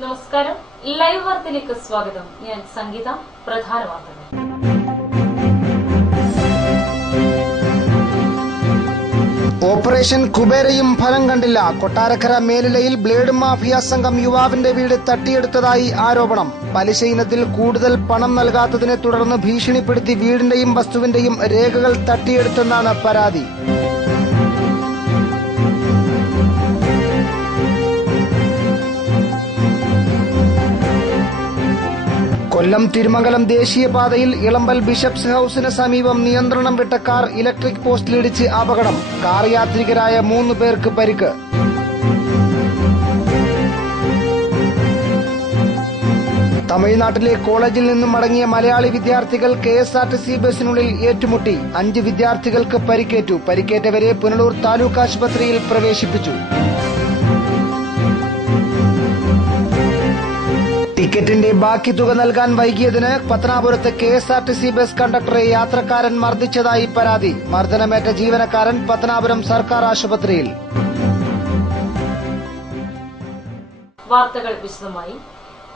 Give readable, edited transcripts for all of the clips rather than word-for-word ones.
നമസ്കാരം, ലൈവ് വാർത്തയിലേക്ക് സ്വാഗതം. ഞാൻ സംഗീത. പ്രധാന വാർത്തകൾ. ഓപ്പറേഷൻ കുബേരയും ഫലം കണ്ടില്ല. കൊട്ടാരക്കര മേലിലയിൽ ബ്ലേഡ് മാഫിയ സംഘം യുവാവിന്റെ വീട് തട്ടിയെടുത്തതായി ആരോപണം. പലിശ ഇനത്തിൽ കൂടുതൽ പണം നൽകാത്തതിനെ തുടർന്ന് ഭീഷണിപ്പെടുത്തി വീടിന്റെയും വസ്തുവിന്റെയും രേഖകൾ തട്ടിയെടുത്തെന്നാണ് പരാതി. കൊല്ലം തിരുമംഗലം ദേശീയപാതയിൽ ഇളമ്പൽ ബിഷപ്സ് ഹൌസിന് സമീപം നിയന്ത്രണം വിട്ട കാർ ഇലക്ട്രിക് പോസ്റ്റിലിടിച്ച് അപകടം. കാർ യാത്രികരായ 3 പേർക്ക് പരിക്ക്. തമിഴ്നാട്ടിലെ കോളേജിൽ നിന്നും മടങ്ങിയ മലയാളി വിദ്യാർത്ഥികൾ KSRTC ബസിനുള്ളിൽ ഏറ്റുമുട്ടി. 5 വിദ്യാർത്ഥികൾക്ക് പരിക്കേറ്റു. പരിക്കേറ്റവരെ പുനലൂർ താലൂക്ക് ആശുപത്രിയിൽ പ്രവേശിപ്പിച്ചു. ടിക്കറ്റിന്റെ ബാക്കി തുക നൽകാൻ വൈകിയതിന് പത്തനാപുരത്ത് KSRTC ബസ് കണ്ടക്ടറെ യാത്രക്കാരൻ മർദ്ദിച്ചതായി പരാതി. മർദ്ദനമേറ്റ ജീവനക്കാരൻ പത്തനാപുരം സർക്കാർ ആശുപത്രിയിൽ. വാർത്തകൾ വിശദമായി.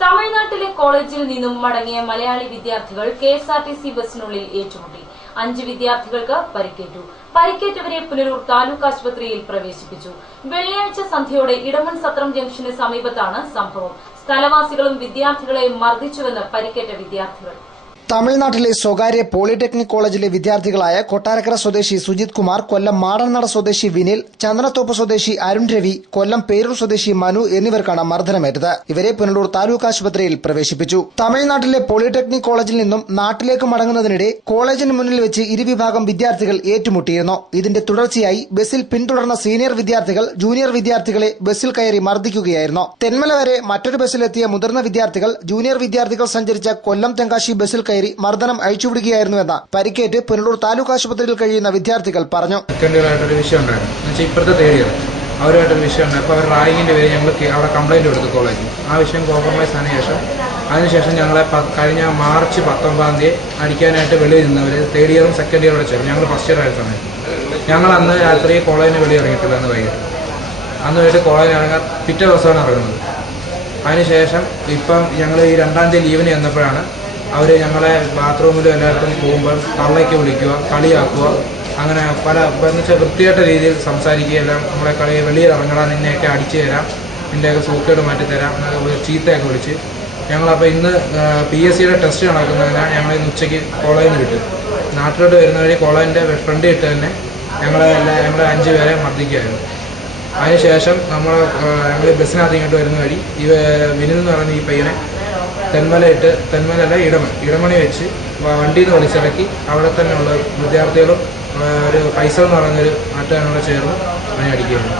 തമിഴ്നാട്ടിലെ കോളേജിൽ നിന്നും മടങ്ങിയ മലയാളി വിദ്യാർത്ഥികൾ KSRTC ബസിനുള്ളിൽ ഏറ്റുമുട്ടി. 5 വിദ്യാർത്ഥികൾക്ക് പരിക്കേറ്റു. പരിക്കേറ്റവരെ പുനലൂർ താലൂക്ക് ആശുപത്രിയിൽ പ്രവേശിപ്പിച്ചു. വെള്ളിയാഴ്ച സന്ധ്യയോടെ ഇടമൺ സത്രം ജംഗ്ഷന് സമീപത്താണ് സംഭവം. സ്ഥലവാസികളും വിദ്യാർത്ഥികളെ മർദ്ദിച്ചുവെന്ന് പരിക്കേറ്റ വിദ്യാർത്ഥികൾ. തമിഴ്നാട്ടിലെ സ്വകാര്യ പോളിടെക്നിക് കോളേജിലെ വിദ്യാർത്ഥികളായ കൊട്ടാരക്കര സ്വദേശി സുജിത് കുമാർ, കൊല്ലം മാടൻനട സ്വദേശി വിനിൽ, ചന്ദനത്തോപ്പ് സ്വദേശി അരുൺ രവി, കൊല്ലം പേരൂർ സ്വദേശി മനു എന്നിവർക്കാണ് മർദ്ദനമേറ്റത്. ഇവരെ പുനലൂർ താലൂക്ക് ആശുപത്രിയിൽ പ്രവേശിപ്പിച്ചു. തമിഴ്നാട്ടിലെ പോളിടെക്നിക് കോളേജിൽ നിന്നും നാട്ടിലേക്ക് മടങ്ങുന്നതിനിടെ കോളേജിന് മുന്നിൽ വെച്ച് ഇരുവിഭാഗം വിദ്യാർത്ഥികൾ ഏറ്റുമുട്ടിയിരുന്നു. ഇതിന്റെ തുടർച്ചയായി ബസിൽ പിന്തുടർന്ന സീനിയർ വിദ്യാർത്ഥികൾ ജൂനിയർ വിദ്യാർത്ഥികളെ ബസിൽ കയറി മർദ്ദിക്കുകയായിരുന്നു. തെന്മല വരെ മറ്റൊരു ബസ്സിലെത്തിയ മുതിർന്ന വിദ്യാർത്ഥികൾ ജൂനിയർ വിദ്യാർത്ഥികൾ സഞ്ചരിച്ച കൊല്ലം തെങ്കാശി ബസിൽ കയറി മർദ്ദനം അഴിച്ചുവിടുകയായിരുന്നുവെന്ന് പരിക്കേറ്റ് പുനലൂർ താലൂക്ക് ആശുപത്രിയിൽ കഴിയുന്ന വിദ്യാർത്ഥികൾ പറഞ്ഞു. സെക്കൻഡുകളായിട്ടൊരു വിഷയം ഉണ്ടായിരുന്നു. ഇപ്പോഴത്തെ തേടിയത് അവരുമായിട്ടൊരു വിഷയം ഉണ്ട്. അപ്പോൾ അവർ റാഗിങ്ങിന്റെ പേര് ഞങ്ങൾ അവിടെ കംപ്ലൈന്റ് കൊടുത്തു കോളേജിൽ. ആ വിഷയം കോംപ്രമൈസ് ആയതിനു ശേഷം അതിനുശേഷം ഞങ്ങളെ കഴിഞ്ഞ മാർച്ച് 19 അടിക്കാനായിട്ട് വെളിയിൽ നിന്നവർ തേർഡ് ഇയറും സെക്കൻഡ് ഇയറും ചേർന്നു. ഞങ്ങൾ ഫസ്റ്റ് ഇയർ ആയ സമയത്ത് ഞങ്ങൾ അന്ന് രാത്രി കോളേജിന് വെളി ഇറങ്ങിയിട്ടില്ല. അന്ന് വൈകിട്ട് പോയിട്ട് കോളേജിൽ ഇറങ്ങാൻ പിറ്റേ ദിവസമാണ് ഇറങ്ങുന്നത്. അതിനുശേഷം ഇപ്പം ഞങ്ങൾ ഈ 2-ാം തീയതി ലീവിന് ചെന്നപ്പോഴാണ് അവർ ഞങ്ങളെ ബാത്റൂമിലും എല്ലായിടത്തും പോകുമ്പോൾ തള്ളയ്ക്ക് വിളിക്കുക, കളിയാക്കുക, അങ്ങനെ പല എന്നുവെച്ചാൽ വൃത്തിയായിട്ട രീതിയിൽ സംസാരിക്കുകയെല്ലാം നമ്മളെ വെളിയിൽ ഇറങ്ങണം, നിന്നെയൊക്കെ അടിച്ചു തരാം, നിൻ്റെയൊക്കെ സൂക്കേട് മാറ്റിത്തരാം, ചീത്തയൊക്കെ വിളിച്ച് ഞങ്ങളപ്പോൾ ഇന്ന് PSCയുടെ ടെസ്റ്റ് നടക്കുന്നതിനാൽ ഞങ്ങൾ ഇന്ന് ഉച്ചയ്ക്ക് കോളേജിൽ നിന്ന് വിട്ടു. നാട്ടിലോട്ട് വരുന്ന വഴി കോളേജിൻ്റെ ഫ്രണ്ട് ഇട്ട് തന്നെ ഞങ്ങളെ 5 പേരെ മർദ്ദിക്കുകയായിരുന്നു. അതിനുശേഷം ഞങ്ങൾ ബസ്സിനകത്ത് ഇങ്ങോട്ട് വരുന്ന വഴി വിനിൽ എന്ന് പറയുന്ന ഈ പയ്യനെ തെന്മലല്ല ഇടമണി വെച്ച് വണ്ടിയിൽ നിന്ന് വലിച്ചിറക്കി അവിടെ തന്നെയുള്ള വിദ്യാർത്ഥികളും ഒരു പൈസ എന്ന് പറയുന്നൊരു നാട്ടുകാരോട് ചേർന്ന് അവനെ അടിക്കുകയായിരുന്നു.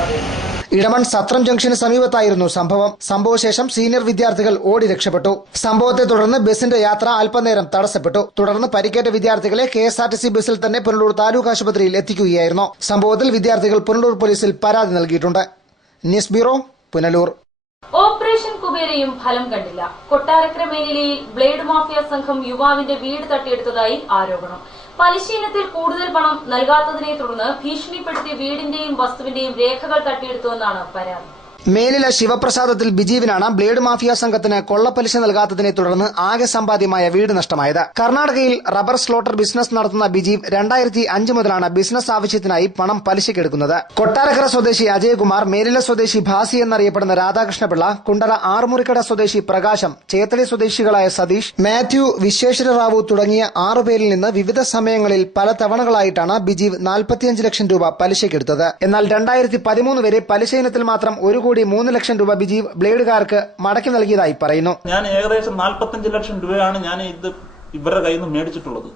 ഇടമൺ സത്രം ജംഗ്ഷന് സമീപത്തായിരുന്നു സംഭവം. സംഭവശേഷം സീനിയർ വിദ്യാർത്ഥികൾ ഓടി രക്ഷപ്പെട്ടു. സംഭവത്തെ തുടർന്ന് ബസിന്റെ യാത്ര അല്പനേരം തടസ്സപ്പെട്ടു. തുടർന്ന് പരിക്കേറ്റ വിദ്യാർത്ഥികളെ KSRTC ബസിൽ തന്നെ പുനലൂർ താലൂക്ക് ആശുപത്രിയിൽ എത്തിക്കുകയായിരുന്നു. സംഭവത്തിൽ വിദ്യാർത്ഥികൾ പുനലൂർ പോലീസിൽ പരാതി നൽകിയിട്ടുണ്ട്. News bureau, Punalur. ഓപ്പറേഷൻ കുബേരയും ഫലം കണ്ടില്ല. കൊട്ടാരക്കര മേലിലയിൽ ബ്ലേഡ് മാഫിയ സംഘം യുവാവിന്റെ വീട് തട്ടിയെടുത്തതായി ആരോപണം. പലിശ ഇനത്തിൽ കൂടുതൽ പണം നൽകാത്തതിനെ തുടർന്ന് ഭീഷണിപ്പെടുത്തി വീടിന്റെയും വസ്തുവിന്റെയും രേഖകൾ തട്ടിയെടുത്തുവെന്നാണ് പരാതി. മേലില ശിവപ്രസാദത്തിൽ ബിജീവിനാണ് ബ്ലേഡ് മാഫിയ സംഘത്തിന് കൊള്ളപ്പലിശ നൽകാത്തതിനെ തുടർന്ന് ആകെ സമ്പാദ്യമായ വീട് നഷ്ടമായത്. കർണാടകയിൽ റബ്ബർ സ്ലോട്ടർ ബിസിനസ് നടത്തുന്ന ബിജീവ് 2005 മുതലാണ് ബിസിനസ് ആവശ്യത്തിനായി പണം പലിശക്കെടുക്കുന്നത്. കൊട്ടാരക്കര സ്വദേശി അജയകുമാർ, മേലില സ്വദേശി ഭാസി എന്നറിയപ്പെടുന്ന രാധാകൃഷ്ണപിള്ള, കുണ്ടറ ആറുമുറിക്കട സ്വദേശി പ്രകാശം, ചേത്തടി സ്വദേശികളായ സതീഷ്, മാത്യു, വിശ്വേശ്വര റാവു തുടങ്ങിയ 6 പേരിൽ നിന്ന് വിവിധ സമയങ്ങളിൽ പല തവണകളായിട്ടാണ് ബിജീവ് 45 ലക്ഷം രൂപ പലിശക്കെടുത്തത്. എന്നാൽ 2013 വരെ പലിശ ഇനത്തിൽ മാത്രം 1,03 ലക്ഷം രൂപ ബിജീവ് ബ്ലേഡുകാർക്ക് മടക്കി നൽകിയതായി പറയുന്നു. ഞാൻ ഏകദേശം 45 ലക്ഷം രൂപയാണ് ഞാൻ ഇത് ഇവരുടെ കയ്യിൽ നിന്ന് മേടിച്ചിട്ടുള്ളത്.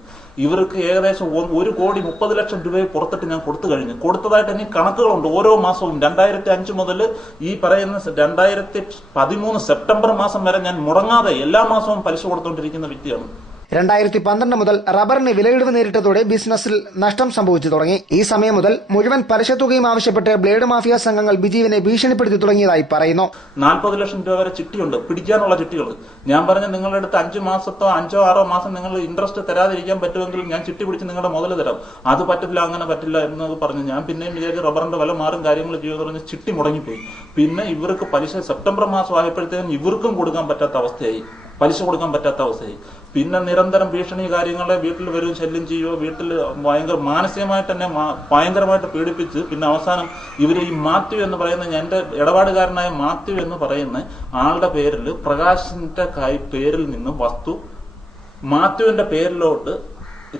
ഇവർക്ക് ഏകദേശം 1,30 ലക്ഷം രൂപയെ പുറത്തിട്ട് ഞാൻ കൊടുത്തു കഴിഞ്ഞു. കൊടുത്തതായിട്ട് എനിക്ക് കണക്കുകളുണ്ട്. ഓരോ മാസവും 2005 മുതൽ ഈ പറയുന്ന 2013 സെപ്റ്റംബർ മാസം വരെ ഞാൻ മുടങ്ങാതെ എല്ലാ മാസവും പലിശ കൊടുത്തുകൊണ്ടിരിക്കുന്ന വ്യക്തിയാണ്. 2012 മുതൽ റബ്ബറിന് വിലയിടിവ് നേരിട്ടതോടെ ബിസിനസ്സിൽ നഷ്ടം സംഭവിച്ചു തുടങ്ങി. ഈ സമയം മുതൽ മുഴുവൻ പലിശ തുകയും ആവശ്യപ്പെട്ട് ബ്ലേഡ് മാഫിയ സംഘങ്ങൾ ബിജീവിനെ ഭീഷണിപ്പെടുത്തി തുടങ്ങിയതായി പറയുന്നു. 40 ലക്ഷം രൂപ വരെ ചിട്ടിയുണ്ട്, പിടിക്കാനുള്ള ചിട്ടികൾ. ഞാൻ പറഞ്ഞ നിങ്ങളുടെ അടുത്ത് 5 മാസത്തോ 5-6 മാസം നിങ്ങൾ ഇൻട്രസ്റ്റ് തരാതിരിക്കാൻ പറ്റുമെങ്കിൽ ഞാൻ ചിട്ടി പിടിച്ച് നിങ്ങളുടെ മുതൽ തരാം. അത് പറ്റില്ല, അങ്ങനെ പറ്റില്ല എന്ന് പറഞ്ഞു. ഞാൻ പിന്നെയും വിചാരിച്ച് റബ്ബറിന്റെ വില മാറും കാര്യങ്ങൾ ചെയ്യുമെന്ന് പറഞ്ഞ് ചിട്ടി മുടങ്ങിപ്പോയി. പിന്നെ ഇവർക്ക് പലിശ സെപ്റ്റംബർ മാസം ആയപ്പോഴത്തേക്കും ഇവർക്കും കൊടുക്കാൻ പറ്റാത്ത അവസ്ഥയായി, പലിശ കൊടുക്കാൻ പറ്റാത്ത അവസ്ഥയായി. പിന്നെ നിരന്തരം ഭീഷണി കാര്യങ്ങളെ വീട്ടിൽ വരും, ശല്യം ചെയ്യുകയോ, വീട്ടിൽ ഭയങ്കര മാനസികമായിട്ട് തന്നെ ഭയങ്കരമായിട്ട് പീഡിപ്പിച്ച് പിന്നെ അവസാനം ഇവർ ഈ മാത്യു എന്ന് പറയുന്ന എന്റെ ഇടപാടുകാരനായ മാത്യു എന്ന് പറയുന്ന ആളുടെ പേരിൽ പ്രകാശിന്റെ പേരിൽ നിന്ന് വസ്തു മാത്യുവിന്റെ പേരിലോട്ട്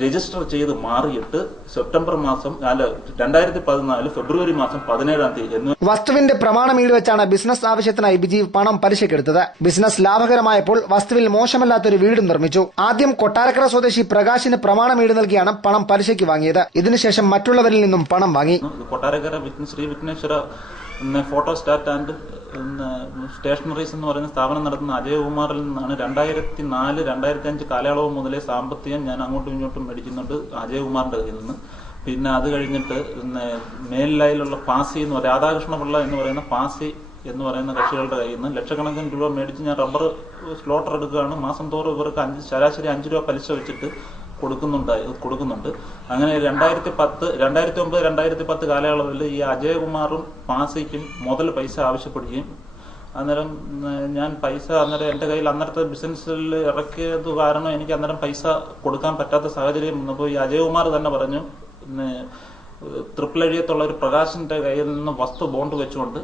രജിസ്റ്റർ ചെയ്ത് മാറിയിട്ട് സെപ്റ്റംബർ മാസം 2014 ഫെബ്രുവരി മാസം 17-ാം തീയതി വസ്തുവിന്റെ പ്രമാണം ഈടുവെച്ചാണ് ബിസിനസ് ആവശ്യത്തിനായി ബിജീവ് പണം പലിശക്കെടുത്തത്. ബിസിനസ് ലാഭകരമായപ്പോൾ വസ്തുവിൽ മോശമല്ലാത്തൊരു വീടും നിർമ്മിച്ചു. ആദ്യം കൊട്ടാരക്കര സ്വദേശി പ്രകാശിന് പ്രമാണം ഈട് നൽകിയാണ് പണം പലിശയ്ക്ക് വാങ്ങിയത്. ഇതിനുശേഷം മറ്റുള്ളവരിൽ നിന്നും പണം വാങ്ങി. Kottarakkara Shri Vighneshwara photo stat and stationeries എന്ന് പറയുന്ന സ്ഥാപനം നടത്തുന്ന അജയകുമാറിൽ നിന്നാണ് 2004-2005 കാലയളവ് മുതലേ സാമ്പത്തികം ഞാൻ അങ്ങോട്ടും ഇങ്ങോട്ടും മേടിക്കുന്നുണ്ട് അജയകുമാറിന്റെ കയ്യിൽ നിന്ന്. പിന്നെ അത് കഴിഞ്ഞിട്ട് മേലിലായിലുള്ള പാസി എന്ന് പറയുന്ന രാധാകൃഷ്ണപിള്ള എന്ന് പറയുന്ന പാസി എന്ന് പറയുന്ന കക്ഷികളുടെ കയ്യിൽ നിന്ന് ലക്ഷക്കണക്കിന് രൂപ മേടിച്ച് ഞാൻ റബ്ബർ സ്ലോട്ടർ എടുക്കുകയാണ്. മാസം തോറും ഇവർക്ക് ശരാശരി 5 രൂപ പലിശ വെച്ചിട്ട് കൊടുക്കുന്നുണ്ട്. അങ്ങനെ 2009-2010 കാലയളവിൽ ഈ അജയകുമാറും പാസിക്കും മുതൽ പൈസ ആവശ്യപ്പെടുകയും അന്നേരം ഞാൻ പൈസ എന്റെ കയ്യിൽ അന്നേരത്തെ ബിസിനസ്സിൽ ഇറക്കിയത് കാരണം എനിക്ക് അന്നേരം പൈസ കൊടുക്കാൻ പറ്റാത്ത സാഹചര്യം വന്നപ്പോൾ ഈ അജയകുമാർ തന്നെ പറഞ്ഞു, തൃപ്ലഴിയത്തുള്ള ഒരു പ്രകാശിന്റെ കയ്യിൽ നിന്ന് വസ്തു ബോണ്ട് വെച്ചുകൊണ്ട്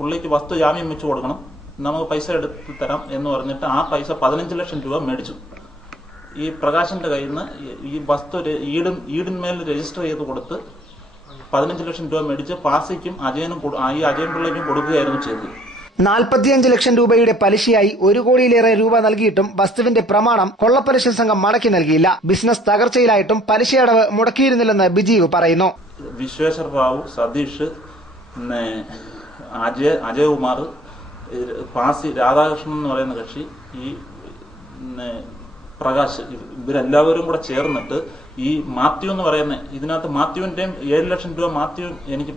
പുള്ളിക്ക് വസ്തു ജാമ്യം വെച്ചു കൊടുക്കണം, നമുക്ക് പൈസ എടുത്ത് തരാം എന്ന് പറഞ്ഞിട്ട് ആ പൈസ 15 ലക്ഷം രൂപ മേടിച്ചു. ഈ പ്രകാശിന്റെ കയ്യിൽ നിന്ന് ഈ വസ്തു ഈടിന്മേൽ രജിസ്റ്റർ ചെയ്ത് കൊടുത്ത് 15 ലക്ഷം രൂപ മേടിച്ച് പാസിക്കും അജയനും ഈ അജയൻ പിള്ളയ്ക്കും കൊടുക്കുകയായിരുന്നു ചെയ്തത്. 45 ലക്ഷം രൂപയുടെ പലിശയായി 1 കോടിയിലേറെ രൂപ നൽകിയിട്ടും വസ്തുവിന്റെ പ്രമാണം കൊള്ളപ്പലിശ സംഘം മടക്കി നൽകിയില്ല. ബിസിനസ് തകർച്ചയിലായിട്ടും പലിശയടവ് മുടക്കിയിരുന്നില്ലെന്ന് ബിജീവ് പറയുന്നു. വിശ്വേശ്വർ റാവു, സതീഷ്, അജയകുമാർ, പാസി, രാധാകൃഷ്ണൻ എന്ന് പറയുന്ന കക്ഷി, ഈ പ്രകാശ്, ഇവരെല്ലാവരും കൂടെ ചേർന്നിട്ട് ഈ മാത്യു എന്ന് പറയുന്ന ഇതിനകത്ത് മാത്യുവിന്റെയും 7 ലക്ഷം രൂപ മാത്യു എനിക്ക്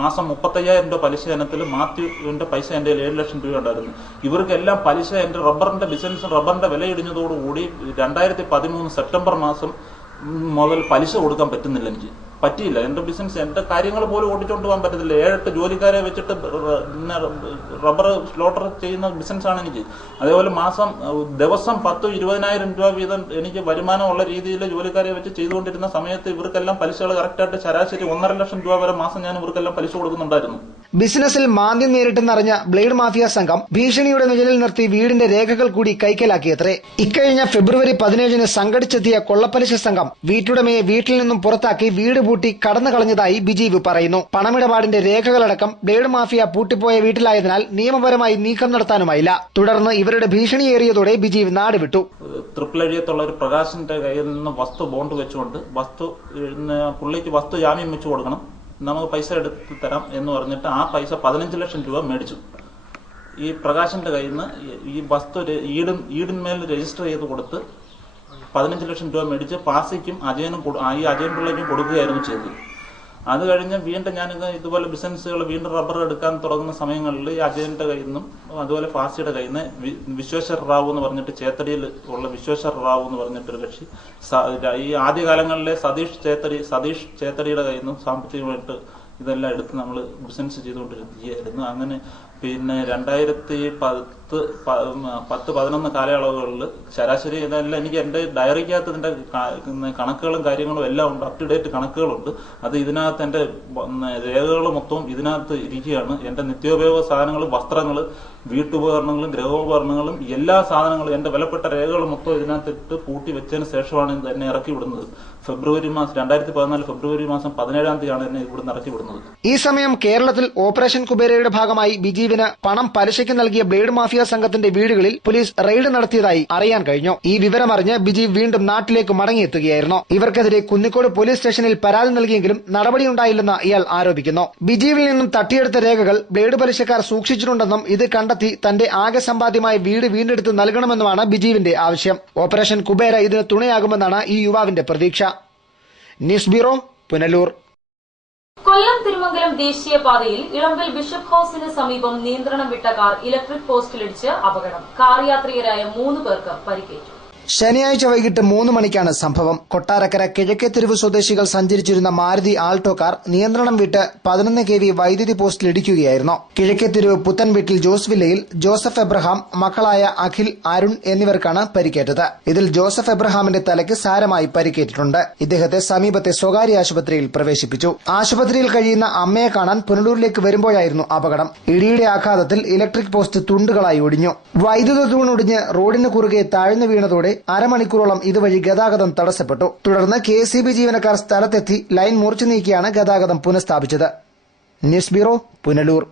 മാസം 35,000 രൂപ പലിശ ഇനത്തിൽ മാത്യുവിന്റെ പൈസ എന്റെ 7 ലക്ഷം രൂപ ഉണ്ടായിരുന്നു. ഇവർക്കെല്ലാം പലിശ എന്റെ റബ്ബറിന്റെ ബിസിനസ് റബ്ബറിന്റെ വില ഇടിഞ്ഞതോടുകൂടി 2013 സെപ്റ്റംബർ മാസം മുതൽ പലിശ കൊടുക്കാൻ പറ്റുന്നില്ല. എനിക്ക് പറ്റിയില്ല. എന്റെ ബിസിനസ് എന്റെ കാര്യങ്ങൾ പോലും ഓടിച്ചോണ്ട് പോകാൻ പറ്റത്തില്ല. 7-8 ജോലിക്കാരെ വെച്ചിട്ട് റബ്ബർ സ്ലോട്ടർ ചെയ്യുന്ന ബിസിനസ്സാണ് എനിക്ക്. അതേപോലെ ദിവസം 10-20,000 രൂപ വീതം എനിക്ക് വരുമാനമുള്ള രീതിയിൽ ജോലിക്കാരെ വെച്ച് ചെയ്തുകൊണ്ടിരുന്ന സമയത്ത് ഇവർക്കെല്ലാം പലിശകൾ കറക്റ്റായിട്ട് ശരാശരി 1.5 ലക്ഷം രൂപ വരെ മാസം ഞാൻ ഇവർക്കെല്ലാം പലിശ കൊടുക്കുന്നുണ്ടായിരുന്നു. ബിസിനസിൽ മാന്ദ്യം നേരിട്ടെന്നറിഞ്ഞ ബ്ലേഡ് മാഫിയ സംഘം ഭീഷണിയുടെ നിഴലിൽ നിർത്തി വീടിന്റെ രേഖകൾ കൂടി കൈക്കലാക്കിയത്രേ. ഇക്കഴിഞ്ഞ ഫെബ്രുവരി 17-ന് സംഘടിച്ചെത്തിയ കൊള്ളപ്പലിശ സംഘം വീട്ടുടമയെ വീട്ടിൽ നിന്നും പുറത്താക്കി വീട് പൂട്ടി കടന്നു കളഞ്ഞതായി ബിജീവ് പറയുന്നു. പണമിടപാടിന്റെ രേഖകളടക്കം ബ്ലേഡ് മാഫിയ പൂട്ടിപ്പോയ വീട്ടിലായതിനാൽ നിയമപരമായി നീക്കം നടത്താനുമായില്ല. തുടർന്ന് ഇവരുടെ ഭീഷണിയേറിയതോടെ ബിജീവ് നാട് വിട്ടു. തൃപ്ലഴിയത്തുള്ള ഒരു പ്രകാശിന്റെ കയ്യിൽ നിന്ന് വസ്തു ബോണ്ട് വെച്ചുകൊണ്ട് പുള്ളിക്ക് വസ്തു ജാമ്യം വെച്ചു കൊടുക്കണം, നമുക്ക് പൈസ എടുത്ത് തരാം എന്ന് പറഞ്ഞിട്ട് ആ പൈസ 15 ലക്ഷം രൂപ മേടിച്ചു. ഈ പ്രകാശിന്റെ കയ്യിൽ നിന്ന് ഈ വസ്തു ഈടിന്മേൽ രജിസ്റ്റർ ചെയ്ത് കൊടുത്ത് 15 ലക്ഷം രൂപ മേടിച്ച് പാസിക്കും അജയനും ഈ അജയൻ പിള്ളയ്ക്കും കൊടുക്കുകയായിരുന്നു ചെയ്തത്. അത് കഴിഞ്ഞ് വീണ്ടും ഞാൻ ഇതുപോലെ ബിസിനസ്സുകൾ വീണ്ടും റബ്ബർ എടുക്കാൻ തുടങ്ങുന്ന സമയങ്ങളിൽ ഈ അജയന്റെ കയ്യിൽ നിന്നും അതുപോലെ പാസിയുടെ കയ്യിൽ നിന്ന് വിശ്വേശ്വർ റാവു എന്ന് പറഞ്ഞിട്ട് ചേത്തടിയിൽ ഉള്ള വിശ്വേശ്വർ റാവു എന്ന് പറഞ്ഞിട്ടൊരു കക്ഷി, ഈ ആദ്യകാലങ്ങളിലെ സതീഷ് ചേത്തടിയുടെ കയ്യിൽ നിന്നും സാമ്പത്തികമായിട്ട് ഇതെല്ലാം എടുത്ത് നമ്മൾ ബിസിനസ് ചെയ്തുകൊണ്ടിരിക്കുകയായിരുന്നു. അങ്ങനെ പിന്നെ 2010-11 കാലയളവുകളിൽ ശരാശരി ഇതെല്ലാം എനിക്ക് എന്റെ ഡയറിക്കകത്ത് ഇതിന്റെ കണക്കുകളും കാര്യങ്ങളും എല്ലാം ഉണ്ട്, അപ് ടു ഡേറ്റ് കണക്കുകളുണ്ട്. അത് ഇതിനകത്ത് എന്റെ രേഖകൾ മൊത്തവും ഇതിനകത്ത് ഇരിക്കുകയാണ്. എന്റെ നിത്യോപയോഗ സാധനങ്ങൾ, വസ്ത്രങ്ങൾ, വീട്ടുപകരണങ്ങളും ഗൃഹോപകരണങ്ങളും എല്ലാ സാധനങ്ങളും എന്റെ വിലപ്പെട്ട രേഖകൾ മൊത്തം ഇതിനകത്ത് ഇട്ട് പൂട്ടി വെച്ചതിന് ശേഷമാണ് എന്നെ ഇറക്കി വിടുന്നത്. 2014 ഫെബ്രുവരി മാസം 17-ാം തീയതിയാണ് എന്നെ ഇവിടുന്ന് ഇറക്കി വിടുന്നത്. ഈ സമയം കേരളത്തിൽ ഓപ്പറേഷൻ കുബേരയുടെ ഭാഗമായി ബിജീവിന് പണം പലിശയ്ക്ക് നൽകിയ ബ്ലേഡ് മാഫിയ സംഘത്തിന്റെ വീടുകളിൽ പോലീസ് റെയ്ഡ് നടത്തിയതായി അറിയാൻ കഴിഞ്ഞു. ഈ വിവരമറിഞ്ഞ് ബിജി വീണ്ടും നാട്ടിലേക്ക് മടങ്ങിയെത്തുകയായിരുന്നു. ഇവർക്കെതിരെ കുന്നിക്കോട് പോലീസ് സ്റ്റേഷനിൽ പരാതി നൽകിയെങ്കിലും നടപടിയുണ്ടായില്ലെന്ന് ഇയാൾ ആരോപിക്കുന്നു. ബിജിയിൽ നിന്നും തട്ടിയെടുത്ത രേഖകൾ ബ്ലേഡ് പലിശക്കാർ സൂക്ഷിച്ചിട്ടുണ്ടെന്നും ഇത് കണ്ടെത്തി തന്റെ ആകെ സമ്പാദ്യമായ വീട് വീണ്ടെടുത്ത് നൽകണമെന്നുമാണ് ബിജീവിന്റെ ആവശ്യം. ഓപ്പറേഷൻ കുബേര ഇതിന് തുണയാകുമെന്നാണ് ഈ യുവാവിന്റെ പ്രതീക്ഷ. News bureau, Punalur. കൊല്ലം തിരുമംഗലം ദേശീയപാതയിൽ ഇളമ്പൽ ബിഷപ്പ് ഹൌസിന് സമീപം നിയന്ത്രണം വിട്ട കാർ ഇലക്ട്രിക് പോസ്റ്റിലിടിച്ച് അപകടം. കാർ യാത്രികരായ 3 പേർക്ക് പരിക്കേറ്റു. ശനിയാഴ്ച വൈകിട്ട് 3 മണിക്കാണ് സംഭവം. കൊട്ടാരക്കര കിഴക്കേ തെരുവ് സ്വദേശികൾ സഞ്ചരിച്ചിരുന്ന മാരുതി ആൾട്ടോ കാർ നിയന്ത്രണം വിട്ട് 11 kV വൈദ്യുതി പോസ്റ്റിൽ ഇടിക്കുകയായിരുന്നു. കിഴക്കേ തെരുവ് പുത്തൻ വീട്ടിൽ ജോസ് വില്ലയിൽ ജോസഫ് എബ്രഹാം, മക്കളായ അഖിൽ, അരുൺ എന്നിവർക്കാണ് പരിക്കേറ്റത്. ഇതിൽ ജോസഫ് എബ്രഹാമിന്റെ തലയ്ക്ക് സാരമായി പരിക്കേറ്റിട്ടുണ്ട്. ഇദ്ദേഹത്തെ സമീപത്തെ സ്വകാര്യ ആശുപത്രിയിൽ പ്രവേശിപ്പിച്ചു. ആശുപത്രിയിൽ കഴിയുന്ന അമ്മയെ കാണാൻ പുനലൂരിലേക്ക് വരുമ്പോഴായിരുന്നു അപകടം. ഇടിയുടെ ആഘാതത്തിൽ ഇലക്ട്രിക് പോസ്റ്റ് തുണ്ടുകളായി ഒടിഞ്ഞു. വൈദ്യുത തൂണൊടിഞ്ഞ് റോഡിന് കുറുകെ താഴ്ന്നു വീണതോടെ അരമണിക്കൂറോളം ഇതുവഴി ഗതാഗതം തടസ്സപ്പെട്ടു. തുടർന്ന് KCB ജീവനക്കാർ സ്ഥലത്തെത്തി ലൈൻ മുറിച്ചു നീക്കിയാണ് ഗതാഗതം പുനഃസ്ഥാപിച്ചത്. News bureau, Punalur.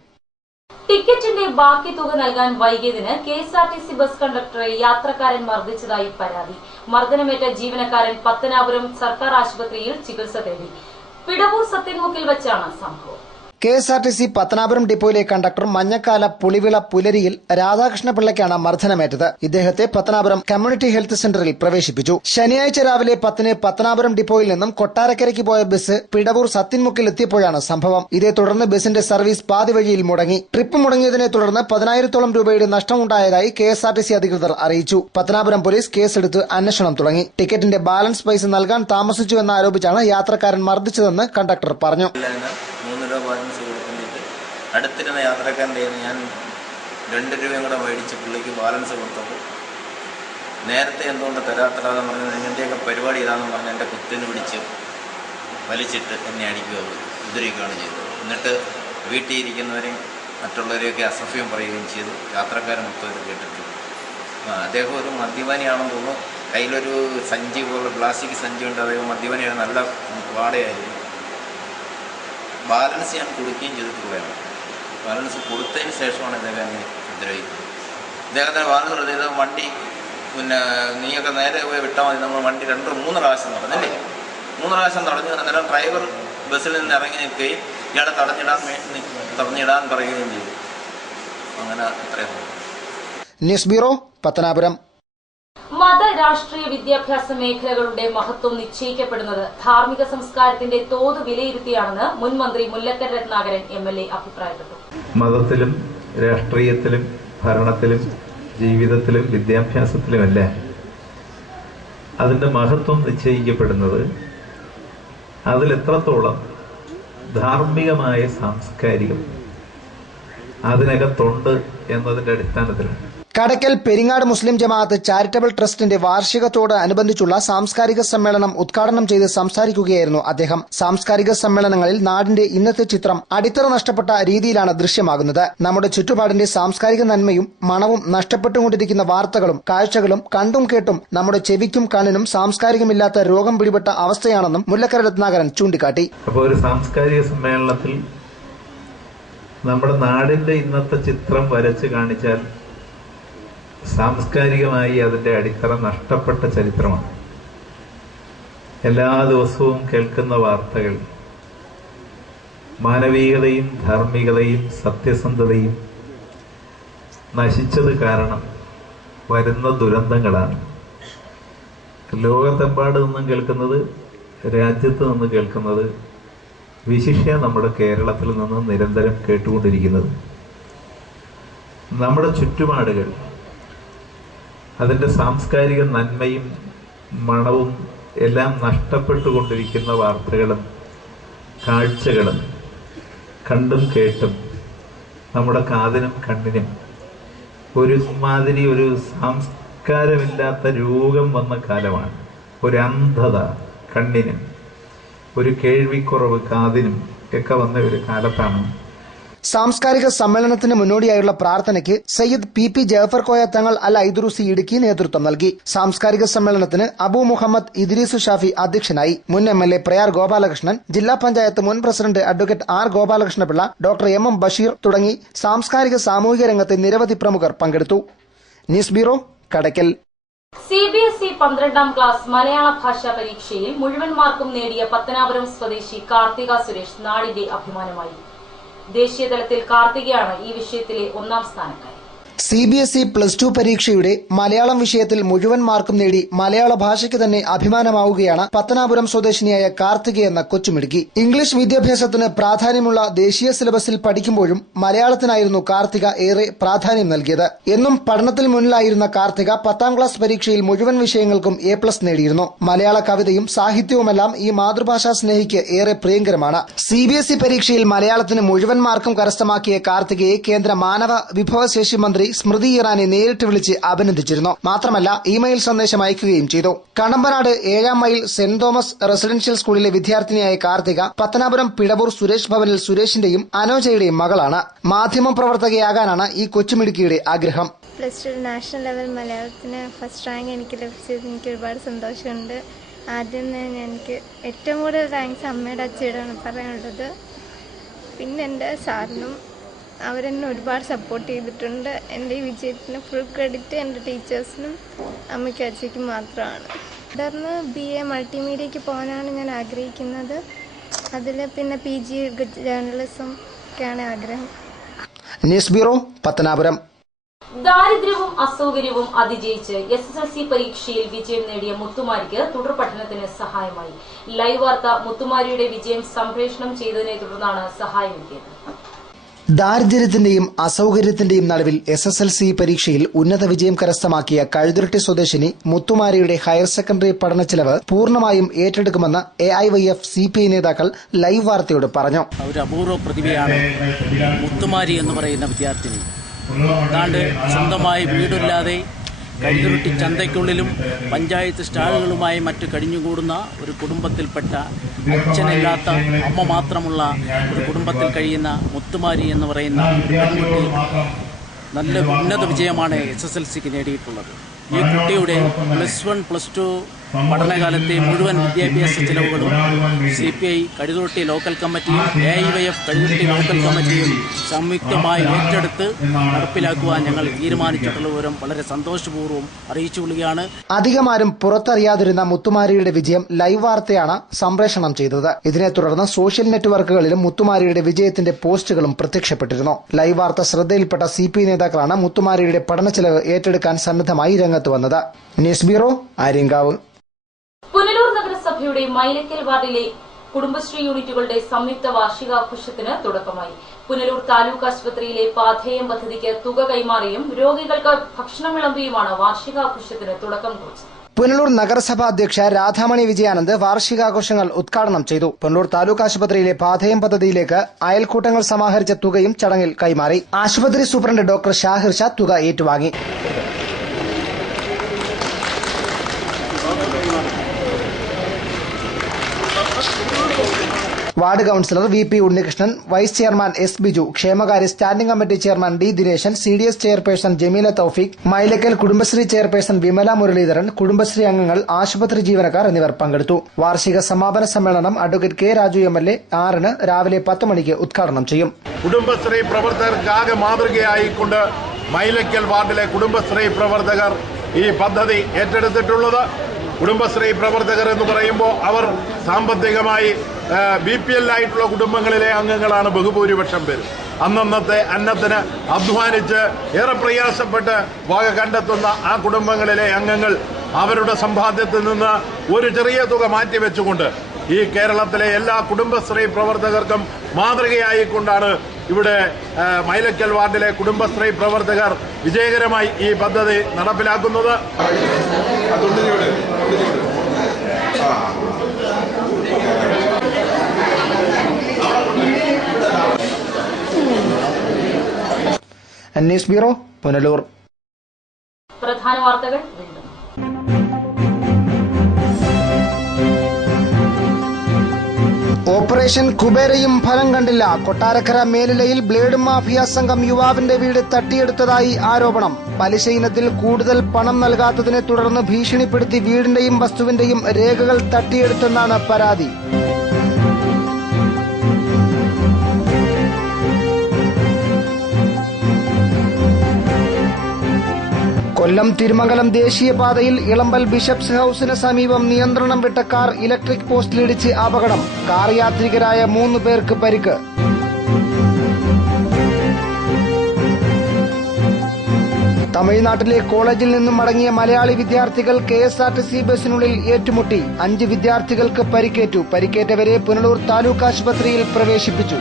ടിക്കറ്റിന്റെ ബാക്കി തുക നൽകാൻ വൈകിയതിന് KSRTC ബസ് കണ്ടക്ടറെ യാത്രക്കാരൻ മർദ്ദിച്ചതായി പരാതി. മർദ്ദനമേറ്റ ജീവനക്കാരൻ പത്തനാപുരം സർക്കാർ ആശുപത്രിയിൽ ചികിത്സ തേടി. പിടവൂർ സത്യൻമുക്കിൽ വെച്ചാണ് സംഭവം. KSRTC പത്തനാപുരം ഡിപ്പോയിലെ കണ്ടക്ടർ മഞ്ഞക്കാല പുളിവിള പുലരിയിൽ രാധാകൃഷ്ണപിള്ളയ്ക്കാണ് മർദ്ദനമേറ്റത്. ഇദ്ദേഹത്തെ പത്തനാപുരം കമ്മ്യൂണിറ്റി ഹെൽത്ത് സെന്ററിൽ പ്രവേശിപ്പിച്ചു. ശനിയാഴ്ച രാവിലെ 10-ന് പത്തനാപുരം ഡിപ്പോയിൽ നിന്നും കൊട്ടാരക്കരയ്ക്ക് പോയ ബസ് പിടവൂർ സത്യൻമുക്കിൽ എത്തിയപ്പോഴാണ് സംഭവം. ഇതേ തുടർന്ന് ബസിന്റെ സർവീസ് പാതി വഴിയിൽ മുടങ്ങി. ട്രിപ്പ് മുടങ്ങിയതിനെ തുടർന്ന് 10,000-ഓളം രൂപയുടെ നഷ്ടമുണ്ടായതായി KSRTC അധികൃതർ അറിയിച്ചു. പത്തനാപുരം പോലീസ് കേസെടുത്ത് അന്വേഷണം തുടങ്ങി. ടിക്കറ്റിന്റെ ബാലൻസ് പൈസ നൽകാൻ താമസിച്ചുവെന്ന് ആരോപിച്ചാണ് യാത്രക്കാരൻ മർദ്ദിച്ചതെന്ന് കണ്ടക്ടർ പറഞ്ഞു. 3 രൂപ ബാലൻസ് കൊടുത്തിട്ട് അടുത്തിരുന്ന യാത്രക്കാരൻ്റെ ഞാൻ 2 രൂപയും കൂടെ മേടിച്ച് പുള്ളിക്ക് ബാലൻസ് കൊടുത്തപ്പോൾ നേരത്തെ എന്തുകൊണ്ട് തരാത്തരാതെന്ന് പറഞ്ഞാൽ നിങ്ങളുടെയൊക്കെ പരിപാടി ഇതാണെന്ന് പറഞ്ഞ് എൻ്റെ കുത്തിന് പിടിച്ച് വലിച്ചിട്ട് എന്നെ അടിക്കുകയോ ഉദ്ധരിക്കുകയാണ് ചെയ്തത്. എന്നിട്ട് വീട്ടിൽ ഇരിക്കുന്നവരെയും മറ്റുള്ളവരെയൊക്കെ അസഭ്യം പറയുകയും ചെയ്തു. യാത്രക്കാരൻ മൊത്തം ഇത് കേട്ടിട്ട് അദ്ദേഹം ഒരു മദ്യപാനിയാണെന്ന് തോന്നുന്നു. കയ്യിലൊരു സഞ്ചി പോലെ പ്ലാസ്റ്റിക് സഞ്ചി ഉണ്ട്. അദ്ദേഹം മദ്യപാനിയാണ്, നല്ല വാടയായിരുന്നു. ബാലൻസ് ഞാൻ കൊടുക്കുകയും ചെയ്തിട്ടുള്ളതാണ്. ബാലൻസ് കൊടുത്തതിന് ശേഷമാണ് ഇദ്ദേഹം എന്നെ ഉപദ്രവിക്കുന്നത്. ഇദ്ദേഹത്തിന് ബാലൻസ് കൊടുത്തത് വണ്ടി പിന്നെ നീയൊക്കെ നേരെ പോയി വിട്ടാൽ മതി, നമ്മൾ വണ്ടി 2-3 പ്രാവശ്യം തടഞ്ഞല്ലേ. 3 പ്രാവശ്യം തടഞ്ഞു. അന്നേരം ഡ്രൈവർ ബസ്സിൽ നിന്ന് ഇറങ്ങി നിൽക്കുകയും ഇയാളെ തടഞ്ഞിടാൻ പറയുകയും ചെയ്തു. അങ്ങനെ അത്രയും. News bureau, Pathanapuram. മത രാഷ്ട്രീയ വിദ്യാഭ്യാസ മേഖലകളുടെ മഹത്വം നിശ്ചയിക്കപ്പെടുന്നത് ധാർമ്മിക സംസ്കാരത്തിന്റെ തോത് വിലയിരുത്തിയാണെന്ന് മുൻ മന്ത്രി മുല്ലക്കര രത്നാകരൻ MLA അഭിപ്രായപ്പെട്ടു. മതത്തിലും രാഷ്ട്രീയത്തിലും ഭരണത്തിലും ജീവിതത്തിലും വിദ്യാഭ്യാസത്തിലുമല്ല അതിന്റെ മഹത്വം നിശ്ചയിക്കപ്പെടുന്നത് അതിലെത്രത്തോളം ധാർമ്മികമായ സാംസ്കാരികം അതിനകത്തുണ്ട് എന്നതിന്റെ അടിസ്ഥാനത്തിലാണ്. കടയ്ക്കൽ പെരിങ്ങാട് മുസ്ലിം ജമാഅത്ത് ചാരിറ്റബിൾ ട്രസ്റ്റിന്റെ വാർഷികത്തോട് അനുബന്ധിച്ചുള്ള സാംസ്കാരിക സമ്മേളനം ഉദ്ഘാടനം ചെയ്ത് സംസാരിക്കുകയായിരുന്നു അദ്ദേഹം. സാംസ്കാരിക സമ്മേളനങ്ങളിൽ നാടിന്റെ ഇന്നത്തെ ചിത്രം അടിത്തറ നഷ്ടപ്പെട്ട രീതിയിലാണ് ദൃശ്യമാകുന്നത്. നമ്മുടെ ചുറ്റുപാടിന്റെ സാംസ്കാരിക നന്മയും മണവും നഷ്ടപ്പെട്ടുകൊണ്ടിരിക്കുന്ന വാർത്തകളും കാഴ്ചകളും കണ്ടും കേട്ടും നമ്മുടെ ചെവിക്കും കണ്ണിനും സാംസ്കാരികമില്ലാത്ത രോഗം പിടിപെട്ട അവസ്ഥയാണെന്നും മുല്ലക്കര രത്നാകരൻ ചൂണ്ടിക്കാട്ടി. അപ്പോൾ ഒരു സാംസ്കാരിക സമ്മേളനത്തിൽ നമ്മുടെ നാടിന്റെ ഇന്നത്തെ ചിത്രം വരച്ച് കാണിച്ചാൽ സാംസ്കാരികമായി അതിന്റെ അടിത്തറ നഷ്ടപ്പെട്ട ചരിത്രമാണ്. എല്ലാ ദിവസവും കേൾക്കുന്ന വാർത്തകൾ മാനവികതയും ധാർമ്മികതയും സത്യസന്ധതയും നശിച്ചത് കാരണം വരുന്ന ദുരന്തങ്ങളാണ്. ലോകത്തെമ്പാട് നിന്നും കേൾക്കുന്നത്, രാജ്യത്ത് നിന്ന് കേൾക്കുന്നത്, വിശിഷ്യ നമ്മുടെ കേരളത്തിൽ നിന്ന് നിരന്തരം കേട്ടുകൊണ്ടിരിക്കുന്നത് നമ്മുടെ ചുറ്റുപാടുകൾ അതിൻ്റെ സാംസ്കാരിക നന്മയും മണവും എല്ലാം നഷ്ടപ്പെട്ടുകൊണ്ടിരിക്കുന്ന വാർത്തകളും കാഴ്ചകളും കണ്ടും കേട്ടും നമ്മുടെ കാതിനും കണ്ണിനും ഒരു സംസ്കാരമില്ലാത്ത രോഗം വന്ന കാലമാണ്. ഒരു അന്ധത കണ്ണിനും ഒരു കേൾവിക്കുറവ് കാതിനും ഒക്കെ വന്ന ഒരു കാലത്താണ് സാംസ്കാരിക സമ്മേളനത്തിന് മുന്നോടിയായുള്ള പ്രാർത്ഥനയ്ക്ക് സയ്യിദ് പി ജാഫർ കോയ തങ്ങൾ അൽ ഐദുറൂസി ഇടുക്കി നേതൃത്വം നൽകി. സാംസ്കാരിക സമ്മേളനത്തിന് അബു മുഹമ്മദ് ഇദ്രീസു ഷാഫി അധ്യക്ഷനായി. മുൻ MLA പ്രയാർ ഗോപാലകൃഷ്ണൻ, ജില്ലാ പഞ്ചായത്ത് മുൻ president advocate R Gopalakrishna Pillai, doctor MM Basheer തുടങ്ങി സാംസ്കാരിക സാമൂഹിക രംഗത്തെ നിരവധി പ്രമുഖർ പങ്കെടുത്തു. News bureau, Kadakkal. CBSE 12ാം class മലയാള ഭാഷാ പരീക്ഷയിൽ മുഴുവൻ മാർക്കും നേടിയ പത്തനാപുരം സ്വദേശി കാർത്തിക സുരേഷ് നാടിന്റെ അഭിമാനമായി. ദേശീയതലത്തിൽ കാർത്തികയാണ് ഈ വിഷയത്തിലെ 1ാം സ്ഥാനക്കാരൻ. CBSE +2 പരീക്ഷയുടെ മലയാളം വിഷയത്തിൽ മുഴുവൻ മാർക്കും നേടി മലയാള ഭാഷയ്ക്ക് തന്നെ അഭിമാനമാവുകയാണ് പത്തനാപുരം സ്വദേശിനിയായ കാർത്തിക എന്ന കൊച്ചുമിടുക്കി. ഇംഗ്ലീഷ് വിദ്യാഭ്യാസത്തിന് പ്രാധാന്യമുള്ള ദേശീയ സിലബസിൽ പഠിക്കുമ്പോഴും മലയാളത്തിനായിരുന്നു കാർത്തിക ഏറെ പ്രാധാന്യം നൽകിയത്. എന്നും പഠനത്തിൽ മുന്നിലായിരുന്ന കാർത്തിക 10ാം ക്ലാസ് പരീക്ഷയിൽ മുഴുവൻ വിഷയങ്ങൾക്കും A+ നേടിയിരുന്നു. മലയാള കവിതയും സാഹിത്യവുമെല്ലാം ഈ മാതൃഭാഷാ സ്നേഹിക്ക് ഏറെ പ്രിയങ്കരമാണ്. CBSE പരീക്ഷയിൽ മലയാളത്തിന് മുഴുവൻ മാർക്കും കരസ്ഥമാക്കിയ കാർത്തികയെ കേന്ദ്ര മാനവ വിഭവശേഷി മന്ത്രി സ്മൃതി ഇറാനി നേരിട്ട് വിളിച്ച് അഭിനന്ദിച്ചിരുന്നു. മാത്രമല്ല ഇമെയിൽ സന്ദേശം അയക്കുകയും ചെയ്തു. Kadampanad 7ാം mile saint Thomas residential സ്കൂളിലെ വിദ്യാർത്ഥിനിയായ കാർത്തിക പത്തനാപുരം പിടവൂർ സുരേഷ് ഭവനിൽ സുരേഷിന്റെയും അനോജയുടെയും മകളാണ്. മാധ്യമ പ്രവർത്തകയാകാനാണ് ഈ കൊച്ചുമിടുക്കിയുടെ ആഗ്രഹം. +2 നാഷണൽ ലെവൽ മലയാളത്തിന് ഫസ്റ്റ് റാങ്ക് എനിക്ക് ലഭിച്ചത് എനിക്ക് ഒരുപാട് സന്തോഷമുണ്ട്. ആദ്യം തന്നെ എനിക്ക് ഏറ്റവും കൂടുതൽ താങ്ക്സ് അമ്മയുടെ അച്ഛയോടാണ് പറയാനുള്ളത്. പിന്നെ എൻ്റെ സാറിനും അവരെന്നെ ഒരുപാട് സപ്പോർട്ട് ചെയ്തിട്ടുണ്ട്. എൻ്റെ ഈ വിജയത്തിന് ഫുൾ ക്രെഡിറ്റ് എൻ്റെ ടീച്ചേഴ്സിനും അമ്മയ്ക്കും അച്ഛയ്ക്കും മാത്രമാണ്. തുടർന്ന് BA മൾട്ടിമീഡിയയ്ക്ക് പോകാനാണ് ഞാൻ ആഗ്രഹിക്കുന്നത്. അതിൽ പിന്നെ PG ജേർണലിസം ഒക്കെയാണ് ആഗ്രഹം. News bureau, Pathanapuram. ദാരിദ്ര്യവും അസൗകര്യവും അതിജയിച്ച് SSLC പരീക്ഷയിൽ വിജയം നേടിയ മുത്തുമാരിക്ക് തുടർ പഠനത്തിന് സഹായമായി. ലൈവ് വാർത്ത മുത്തുമാരിയുടെ വിജയം സംപ്രേഷണം ചെയ്തതിനെ തുടർന്നാണ് സഹായമെത്തിയത്. ദാരിദ്ര്യത്തിന്റെയും അസൌകര്യത്തിന്റെയും നടുവിൽ SSLC പരീക്ഷയിൽ ഉന്നത വിജയം കരസ്ഥമാക്കിയ കഴുതുരുട്ടി സ്വദേശിനി മുത്തുമാരിയുടെ ഹയർ സെക്കൻഡറി പഠന ചെലവ് പൂർണ്ണമായും ഏറ്റെടുക്കുമെന്ന് AIYF CPI നേതാക്കൾ ലൈവ് വാർത്തയോട് പറഞ്ഞു. ഒരു അപൂർവ പ്രതിഭയാണ് മുത്തുമാരി എന്ന് പറയുന്ന വിദ്യാർത്ഥിനി. ഏതാണ്ട് സ്വന്തമായി വീടില്ലാതെ കഴുതുരുട്ടി ചന്തയ്ക്കുള്ളിലും പഞ്ചായത്ത് സ്റ്റാളുകളുമായി മറ്റ് കഴിഞ്ഞുകൂടുന്ന ഒരു കുടുംബത്തിൽപ്പെട്ട, അച്ഛനില്ലാത്ത അമ്മ മാത്രമുള്ള ഒരു കുടുംബത്തിൽ കഴിയുന്ന മുത്തുമാരി എന്ന് പറയുന്ന പെൺകുട്ടി നല്ല ഉന്നത വിജയമാണ് SSLCക്ക് നേടിയിട്ടുള്ളത്. ഈ കുട്ടിയുടെ +1 +2 പഠനകാലത്തെ മുഴുവൻ വിദ്യാഭ്യാസ ചെലവുകളും CPI കഴുതുരുട്ടി ലോക്കൽ കമ്മിറ്റിയും AIYF കഴുതുരുട്ടി ലോക്കൽ കമ്മിറ്റിയും സംയുക്തമായി ഏറ്റെടുത്ത് നടപ്പിലാക്കുവാൻ ഞങ്ങൾ തീരുമാനിച്ചിട്ടുള്ള വിവരം വളരെ സന്തോഷപൂർവ്വം അറിയിച്ചുകൊള്ളുകയാണ്. അധികമാരും പുറത്തറിയാതിരുന്ന മുത്തുമാരിയുടെ വിജയം ലൈവ് വാർത്തയാണ് സംപ്രേഷണം ചെയ്തത്. ഇതിനെ തുടർന്ന് സോഷ്യൽ നെറ്റ്വർക്കുകളിലും മുത്തുമാരിയുടെ വിജയത്തിന്റെ പോസ്റ്റുകളും പ്രത്യക്ഷപ്പെട്ടിരുന്നു. ലൈവ് വാർത്ത ശ്രദ്ധയിൽപ്പെട്ട CPI നേതാക്കളാണ് മുത്തുമാരിയുടെ പഠന ചെലവ് ഏറ്റെടുക്കാൻ സന്നദ്ധമായി രംഗത്ത് വന്നത്. News bureau, Aryankavu. പുനലൂർ നഗരസഭയുടെ മൈലക്കൽ വാർഡിലെ കുടുംബശ്രീ യൂണിറ്റുകളുടെ സംയുക്ത വാർഷികാഘോഷത്തിന് തുടക്കമായി. പുനലൂർ താലൂക്ക് ആശുപത്രിയിലെ പാഥേയം പദ്ധതിക്ക് തുക കൈമാറിയും രോഗികൾക്ക് ഭക്ഷണം വിളമ്പിയുമാണ് വാർഷികാഘോഷത്തിന് തുടക്കം കുറിച്ചത്. പുനലൂർ നഗരസഭാ അധ്യക്ഷ രാധാമണി വിജയാനന്ദ് വാർഷികാഘോഷങ്ങൾ ഉദ്ഘാടനം ചെയ്തു. പുനലൂർ താലൂക്ക് ആശുപത്രിയിലെ പാഥേയം പദ്ധതിയിലേക്ക് അയൽക്കൂട്ടങ്ങൾ സമാഹരിച്ച തുകയും ചടങ്ങിൽ കൈമാറി. ആശുപത്രി സൂപ്രണ്ട് ഡോക്ടർ ഷാഹിർ ഷാ തുക ഏറ്റുവാങ്ങി. Ward councillor VP Unnikrishnan, vice chairman S Biju, ക്ഷേമകാര്യ standing committee chairman D Dineshan, CDS chairperson Jameela Thoufeeq, Mylakkal Kudumbashree chairperson Vimala Muraleedharan, Kudumbashree അംഗങ്ങൾ, ആശുപത്രി ജീവനക്കാർ എന്നിവർ പങ്കെടുത്തു. വാർഷിക സമാപന സമ്മേളനം അഡ്വക്കേറ്റ് K രാജു MLA 6 രാവിലെ 10 മണിക്ക് ഉദ്ഘാടനം ചെയ്യും. കുടുംബശ്രീ പ്രവർത്തകർക്കാകെ മാതൃകയായിക്കൊണ്ട് മൈലക്കൽ വാർഡിലെ കുടുംബശ്രീ പ്രവർത്തകർ ഈ പദ്ധതി ഏറ്റെടുത്തിട്ടുള്ളത്. കുടുംബശ്രീ പ്രവർത്തകർ എന്ന് പറയുമ്പോൾ അവർ സാമ്പത്തികമായി BPL ആയിട്ടുള്ള കുടുംബങ്ങളിലെ അംഗങ്ങളാണ് ബഹുഭൂരിപക്ഷം പേരും. അന്നന്നത്തെ അന്നത്തിന് അധ്വാനിച്ച് ഏറെ പ്രയാസപ്പെട്ട് വക കണ്ടെത്തുന്ന ആ കുടുംബങ്ങളിലെ അംഗങ്ങൾ അവരുടെ സമ്പാദ്യത്തിൽ നിന്ന് ഒരു ചെറിയ തുക മാറ്റിവെച്ചുകൊണ്ട് ഈ കേരളത്തിലെ എല്ലാ കുടുംബശ്രീ പ്രവർത്തകർക്കും മാതൃകയായിക്കൊണ്ടാണ് ഇവിടെ മൈലക്കൽ വാർഡിലെ കുടുംബശ്രീ പ്രവർത്തകർ വിജയകരമായി ഈ പദ്ധതി നടപ്പിലാക്കുന്നത്. News bureau, Punalur. പ്രധാന വാർത്തകൾ വീണ്ടും. ഓപ്പറേഷൻ കുബേരയും ഫലം കണ്ടില്ല. കൊട്ടാരക്കര മേലിലയിൽ ബ്ലേഡ് മാഫിയ സംഘം യുവാവിന്റെ വീട് തട്ടിയെടുത്തതായി ആരോപണം. പലിശ ഇനത്തിൽ കൂടുതൽ പണം നൽകാത്തതിനെ തുടർന്ന് ഭീഷണിപ്പെടുത്തി വീടിന്റെയും വസ്തുവിന്റെയും രേഖകൾ തട്ടിയെടുത്തെന്നാണ് പരാതി. കൊല്ലം തിരുമംഗലം ദേശീയപാതയിൽ ഇളമ്പൽ ബിഷപ്സ് ഹൌസിന് സമീപം നിയന്ത്രണം വിട്ട കാർ ഇലക്ട്രിക് പോസ്റ്റിലിടിച്ച് അപകടം. കാർ യാത്രികരായ 3 പേർക്ക് പരിക്ക്. തമിഴ്നാട്ടിലെ കോളേജിൽ നിന്നും മടങ്ങിയ മലയാളി വിദ്യാർത്ഥികൾ KSRTC ബസിനുള്ളിൽ ഏറ്റുമുട്ടി. 5 വിദ്യാർത്ഥികൾക്ക് പരിക്കേറ്റു. പരിക്കേറ്റവരെ പുനലൂർ താലൂക്ക് ആശുപത്രിയിൽ പ്രവേശിപ്പിച്ചു.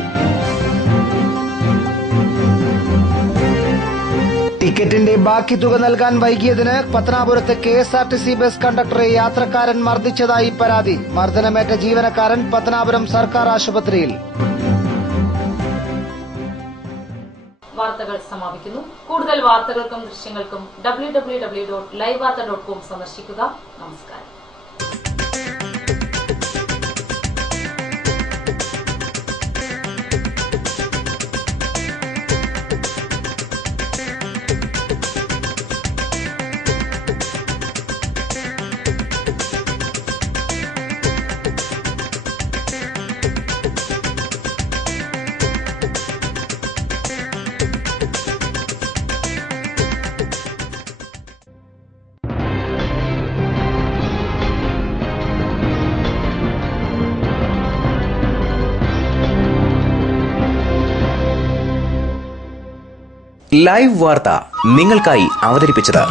ടിക്കറ്റിന്റെ ബാക്കി തുക നൽകാൻ വൈകിയതിന് പത്തനാപുരത്ത് KSRTC ബസ് കണ്ടക്ടറെ യാത്രക്കാരൻ മർദ്ദിച്ചതായി പരാതി. മർദ്ദനമേറ്റ ജീവനക്കാരൻ പത്തനാപുരം സർക്കാർ ആശുപത്രിയിൽ. വാർത്തകൾ സമാപിക്കുന്നു. കൂടുതൽ വാർത്തകൾക്കും ദൃശ്യങ്ങൾക്കും www.livevarta.com സന്ദർശിക്കുക. നമസ്കാരം. ലൈവ് വാർത്ത നിങ്ങൾക്കായി അവതരിപ്പിച്ചത്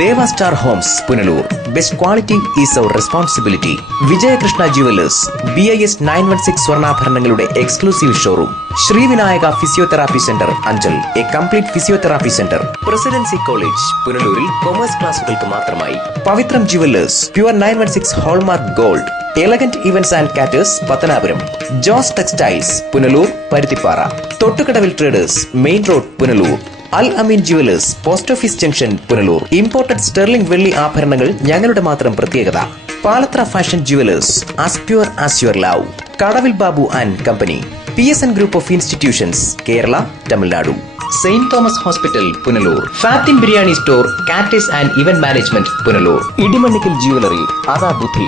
Deva star homes Punalur. Best quality is our responsibility. Vijayakrishna jewellers BIS 916 സ്വർണ്ണാഭരണങ്ങളുടെ exclusive showroom. Srivinayaka physiotherapy centre Anchal, a complete physiotherapy centre. Presidency college പുനലൂരിൽ കൊമേഴ്സ് ക്ലാസുകൾക്ക് മാത്രമായി. Pavithram jewellers pure 916 hallmark gold. Elegant events and caterers Pathanapuram. Jose textiles Punalur Paruthippara. Thottukadavil traders main road Punalur. Al Ameen jewellers post office junction Punalur. Imported sterling വെള്ളി ആഭരണങ്ങൾ ഞങ്ങളുടെ മാത്രം പ്രത്യേകത. Palathra fashion jewellers as pure as your love. Kadavil Babu and company. PSN group of institutions Kerala Tamil Nadu. Saint Thomas hospital Punalur. Fathin biryani store caterers and event management Punalur. Idimannickal jewellery അതാ ബുദ്ധി.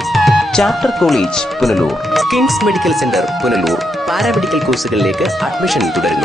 Chapter college Punalur. Kings medical centre Punalur. Paramedical കോഴ്സുകളിലേക്ക് admission തുടരുന്നു.